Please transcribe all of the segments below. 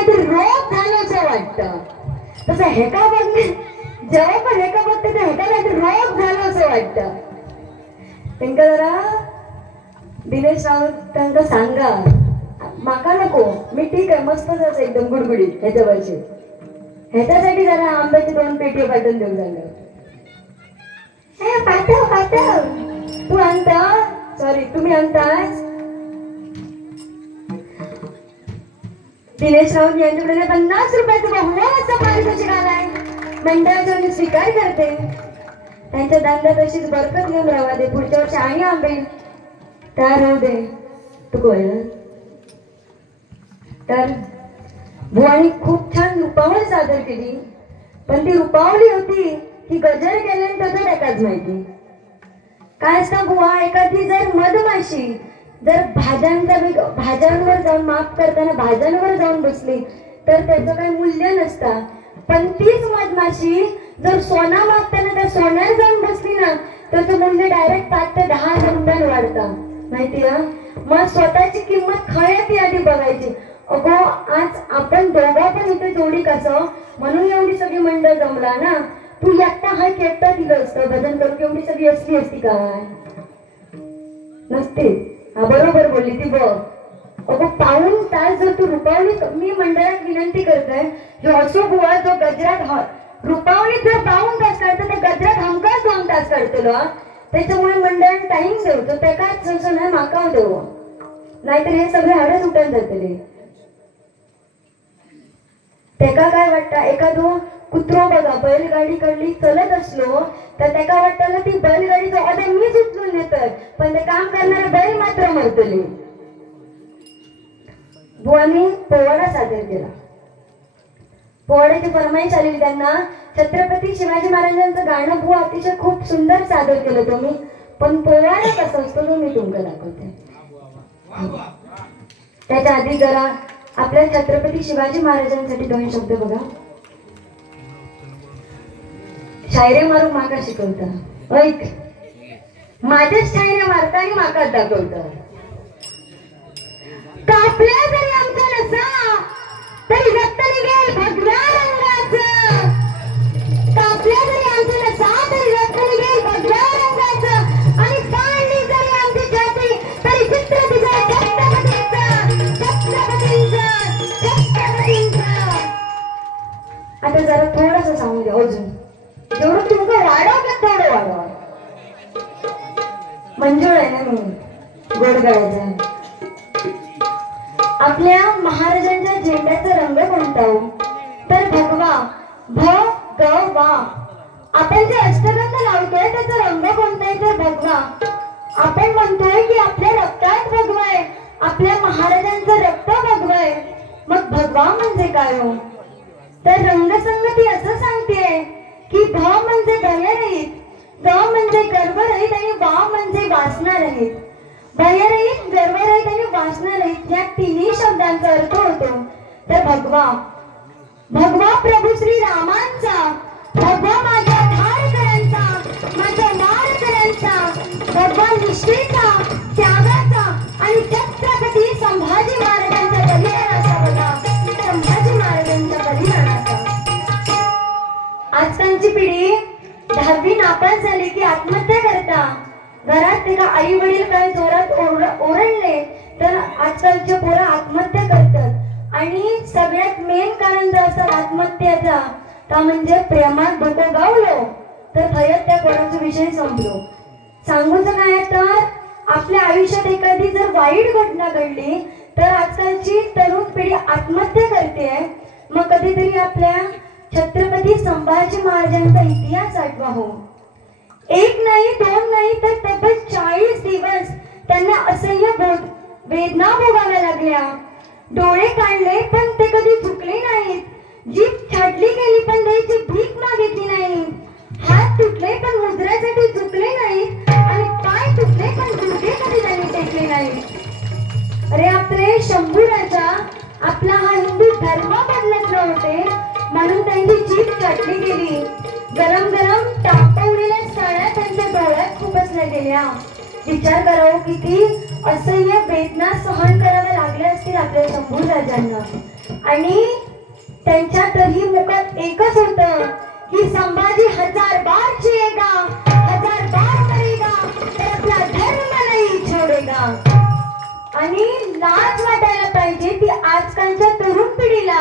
काहीतरी रोग झाल्याचं वाटतं. तसं हेका बघणे जेव्हा पण हेका बघते तर हेका काहीतरी रोग झाल्याचं वाटतं. त्यांना जरा दिनेश राऊत त्यांना सांगा, माका नको, मी ठीक आहे मस्तच एकदम गुडगुडीत ह्याच्यावरची, ह्याच्यासाठी जरा आंब्याची 2 पेटी पाठवून देऊ झालं. पाठव पाठव, तू आणता, सॉरी तुम्ही आणतास. दिनेश राऊत यांच्याकडे 50 रुपयाचं बहुमोलाचं पारितोषिक आलाय. मंडळाचा मी स्वीकार करते. त्यांच्या दांड्यात अशीच बरकत घेऊन राहा दे. पुढच्या वर्षी आणि आंबे तयार होऊ दे. तू कळलं तर बुवानी खूप छान रूपावली सादर केली. पण ती रूपावली होती की गजर केल्यानंतर त्याकाच माहिती. काय असतं बुवा, एखादी जर मधमाशी जर भाज्यांवर जाऊन माफ करताना भाज्यांवर जाऊन बसली तर त्याचं काही मूल्य नसतं. पण तीच मधमाशी जर सोना मागताना त्या सोन्यावर जाऊन बसली ना तर तो मूल्य डायरेक्ट 5 ते 10 रुपयाने वाढतं. माहिती आहे. मग स्वतःची किंमत खळ्यात आधी बघायची. अगो आज आपण दोघा पण इथे जोडी कसं म्हणून एवढी सगळी मंडळ जमला ना. तू एकटा हा एकटा दिलं असतं भजन करून एवढी सगळी असली असती काय नसते. हा बरोबर बोलली ती बघ. अगो पाऊण तास जर तू रूपावली, मी मंडळात विनंती करतोय जो असो बुवा जो गजरात रूपावलीत जर पाऊण तास काढतो त्या गजरात हमखास 2 तास काढतो. त्याच्यामुळे मंडळात टाइम देवतो त्या काय संसो नाही माकाव देऊ, नाहीतर हे सगळे हाडच उठून जातले. त्याका काय वाटतं, एखादो कुत्रो बघा बैलगाडी कडली चलत असलो तर त्याका वाटतं ना ती बैलगाडी जो अरे मीच उचलून नेतोय, पण ते काम करणारे बैल मात्र मरतले. बुवानी पोवाडा सादर केला. पोवाड्याची फरमाईश आलेली त्यांना. छत्रपती शिवाजी महाराजांचं गाणं बुवा अतिशय खूप सुंदर सादर केलं तुम्ही. पण पोवाडा कसा असतो तो मी तुमका दाखवते. त्याच्या आधी जरा आपल्या छत्रपती शिवाजी महाराजांसाठी 2 शब्द बघा. शायरी मारून माका शिकवता, ऐक माझ्याच शायरी मारता आणि माका दाखवता. कापल्या जरी आमच्या नसा तरी व्यक्त निघेल भगव्या रंगाचं. कापल्या जरी आमच्या नसा तरी व्यक्त निघेल भगव्या रंगाचं. आणि काढली जरी आमची जाती तरी चित्र दिसेल छत्रपतींचं, छत्रपतींचं, छत्रपतींचं. आता जरा थोडंसं सांगू द्या अजून, जेवढं तुमचं वाढव का तेवढं वाढवा. मंजूळ आहे ना मी गोडगळाचा. आपल्या महाराजांच्या झेंड्याचा रंग कोणता हो तर भगवा, भगवा. आपण जे अष्टगंध लावतोय त्याचा रंग कोणता आहे तर भगवा. आपण म्हणतोय की आपल्या रक्तात भगवा आहे, आपल्या महाराजांचं रक्त भगवा आहे. मग भगवा म्हणजे काय हो तर रंगसंगती असं सांगते की भ म्हणजे भयरहित, ग म्हणजे गर्वरहित आणि वा म्हणजे वासनारहित. भयरहित, गर्वरहित आणि वासनारहित या तिन्ही शब्दांचा अर्थ होतो तर भगवा. भगवा प्रभू श्री रामांचा, भगवा माझ्या धारकरांचा, माझ्या वारकऱ्यांचा, भगवा निष्ठेचा, त्यागाचा आणि छत्रपती संभाजी महाराजांच्या बलिदानाचा बघा. संभाजी महाराजांच्या बलिदानाचा. आजकालची पिढी 10वी नापास झाली की आत्महत्या करता. घरात त्याला आई वडील काय जोरात ओरडले तर आजकालचे पोरं आत्महत्या करतात. आणि सगळ्यात मेन कारण जर असं आत्महत्याचा तर म्हणजे प्रेमात धोको गावलो तर खरंच त्या पोराचा विषय संपलो. सांगूचं काय तर आपल्या आयुष्यात एखादी जर वाईट घटना घडली तर आजकालची तरुण पिढी आत्महत्या करते. मग कधीतरी आपल्या छत्रपती संभाजी महाराजांचा इतिहास आठवा हो. 1 नाही 2 नाही तर तब्बल 40 दिवस त्यांना असह्य वेदना भोगाव्या लागल्या. डोळे काढले पण ते कधी झुकले नाहीत. जीभ छाटली गेली पण द्यायची भीक मागितली नाही. हात तुटले पण मुद्रासाठी झुकले नाहीत आणि पाय तुटले पण गुडघे कधी त्यांनी टेकले नाहीत. अरे आपले शंभू राजा आपला हा हिंदू धर्म बदलत नव्हते म्हणून त्यांची जीभ छाटली गेली. गरम गरम तापवलेल्या साळ्या त्यांच्या डोळ्यात खुपसल्या गेल्या. विचार करावं किती असह्य वेदना सहन कराव्या लागल्या असतील आपल्या शंभू राजांना. आणि त्यांच्यातही मुखात एकच होतं की संभाजी 1000 बार जिएगा, 1000 बार मरेगा, तर आपला धर्म नाही छोडेगा. आणि लाज वाटायला पाहिजे ती आजकालच्या तरुण पिढीला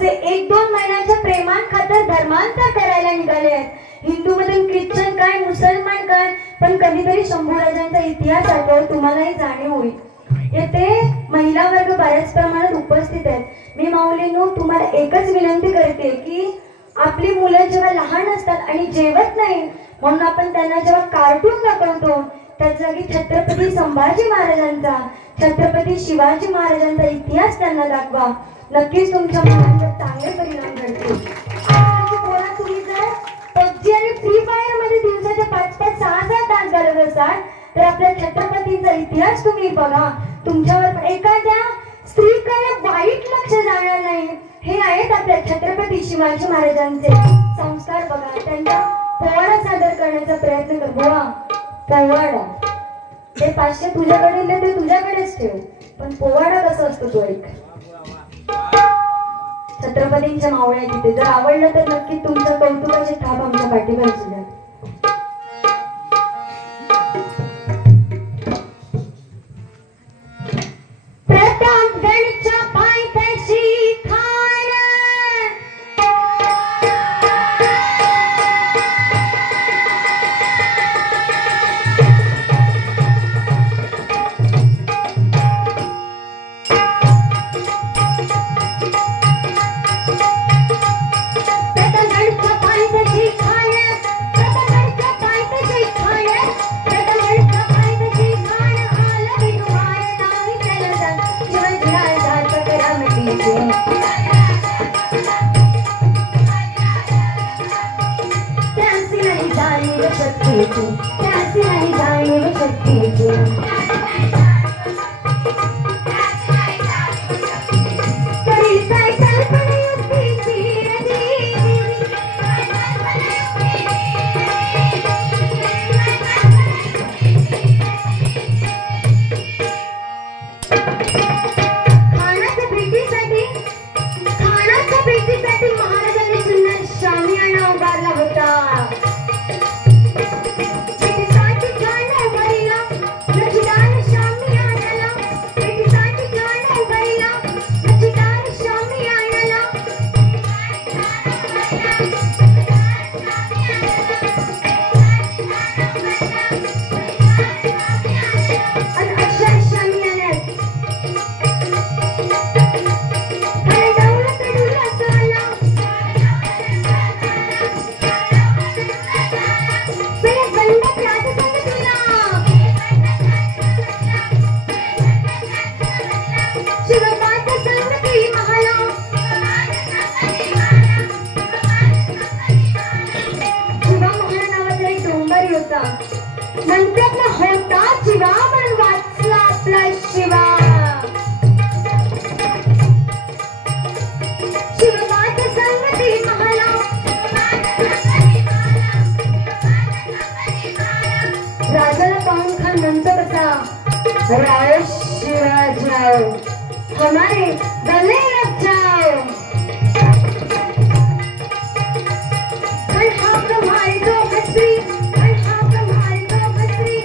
जे 1-2 महिन्याच्या प्रेमान खातर धर्मांतर करायला निघाले आहेत. हिंदू मधून ख्रिश्चन काय, मुसलमान काय, पण कधीतरी शंभूराजांचा इतिहास आठवून तुम्हालाही जाणीव होईल. येथे महिला वर्ग बऱ्याच प्रमाणात उपस्थित आहेत. मी माऊलींनो तुम्हाला एकच विनंती करते की आपली मुलं जेव्हा लहान असतात आणि जेवत नाही म्हणून आपण त्यांना जेव्हा कार्टून दाखवतो त्याच्या जागी छत्रपती संभाजी महाराजांचा, छत्रपती शिवाजी महाराजांचा इतिहास त्यांना दाखवा. नक्कीच तुमच्या मुलांवर चांगले परिणाम घडतील. तुम्ही जर पबजी आणि फ्री फायर मध्ये दिवसाचे 5-5, 6-6 तास घालवत असाल तर आपल्या छत्रपतींचा इतिहास तुम्ही बघा. तुमच्यावर पण एखाद्या स्त्रीकडे वाईट लक्ष जाणार नाही. हे आहेत आपल्या छत्रपती शिवाजी महाराजांचे संस्कार. बघा त्यांचा पोवाडा सादर करण्याचा प्रयत्न कर. बोला पोवाडा. ते 500 तुझ्याकडे ते तुझ्याकडेच ठेव, पण पोवाडा कसा असतो तो एक छत्रपतींच्या मावळ्या तिथे. जर आवडलं तर नक्की तुमच्या कौतुकाचे थाप आमच्या पाठीवर असू द्या. प्रतापगडच्या पायथ्याशी खान, त्याची नाही जाणीव शक्तीची. तरी काय कल्पना युक्तीची खानाच्या भेटीसाठी महाराजांनी सुंदर शामियाना उभारला होता. राय शिवाज हमारे गले लग जाओ. तुम्हारी दो बस्ती, तुम्हारी दो बस्ती,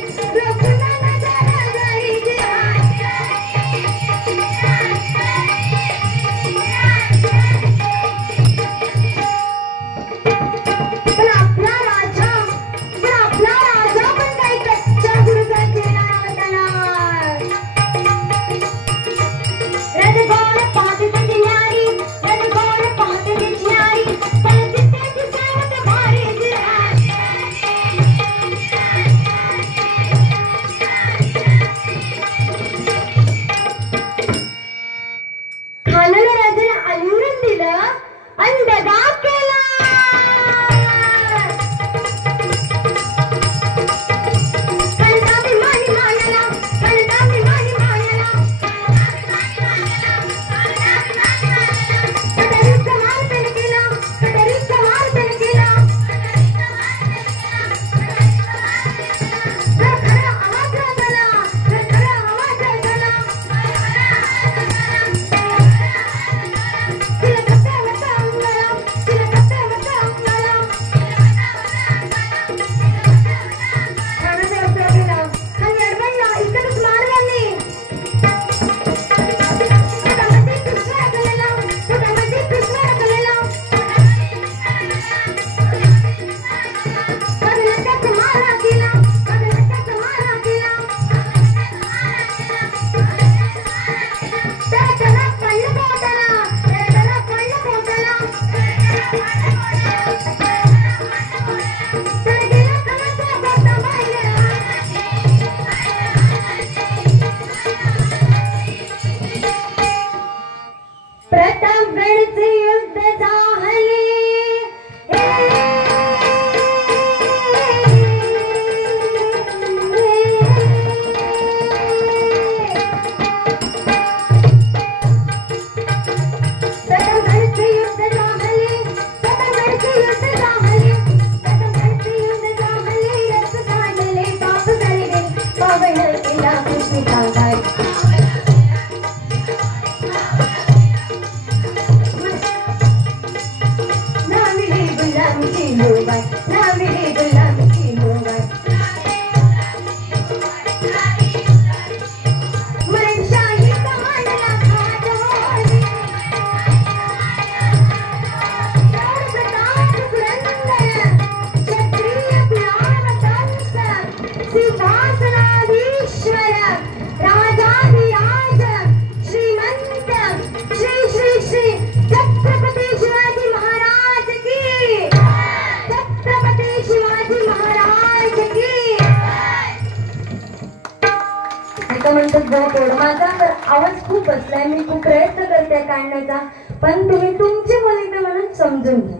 प्रतापगडचे युद्ध झाले माझा आवाज खूप बसलाय, मी खूप प्रयत्न करते काढण्याचा, पण तुम्ही तुमची मुलीचं म्हणून समजून घ्या.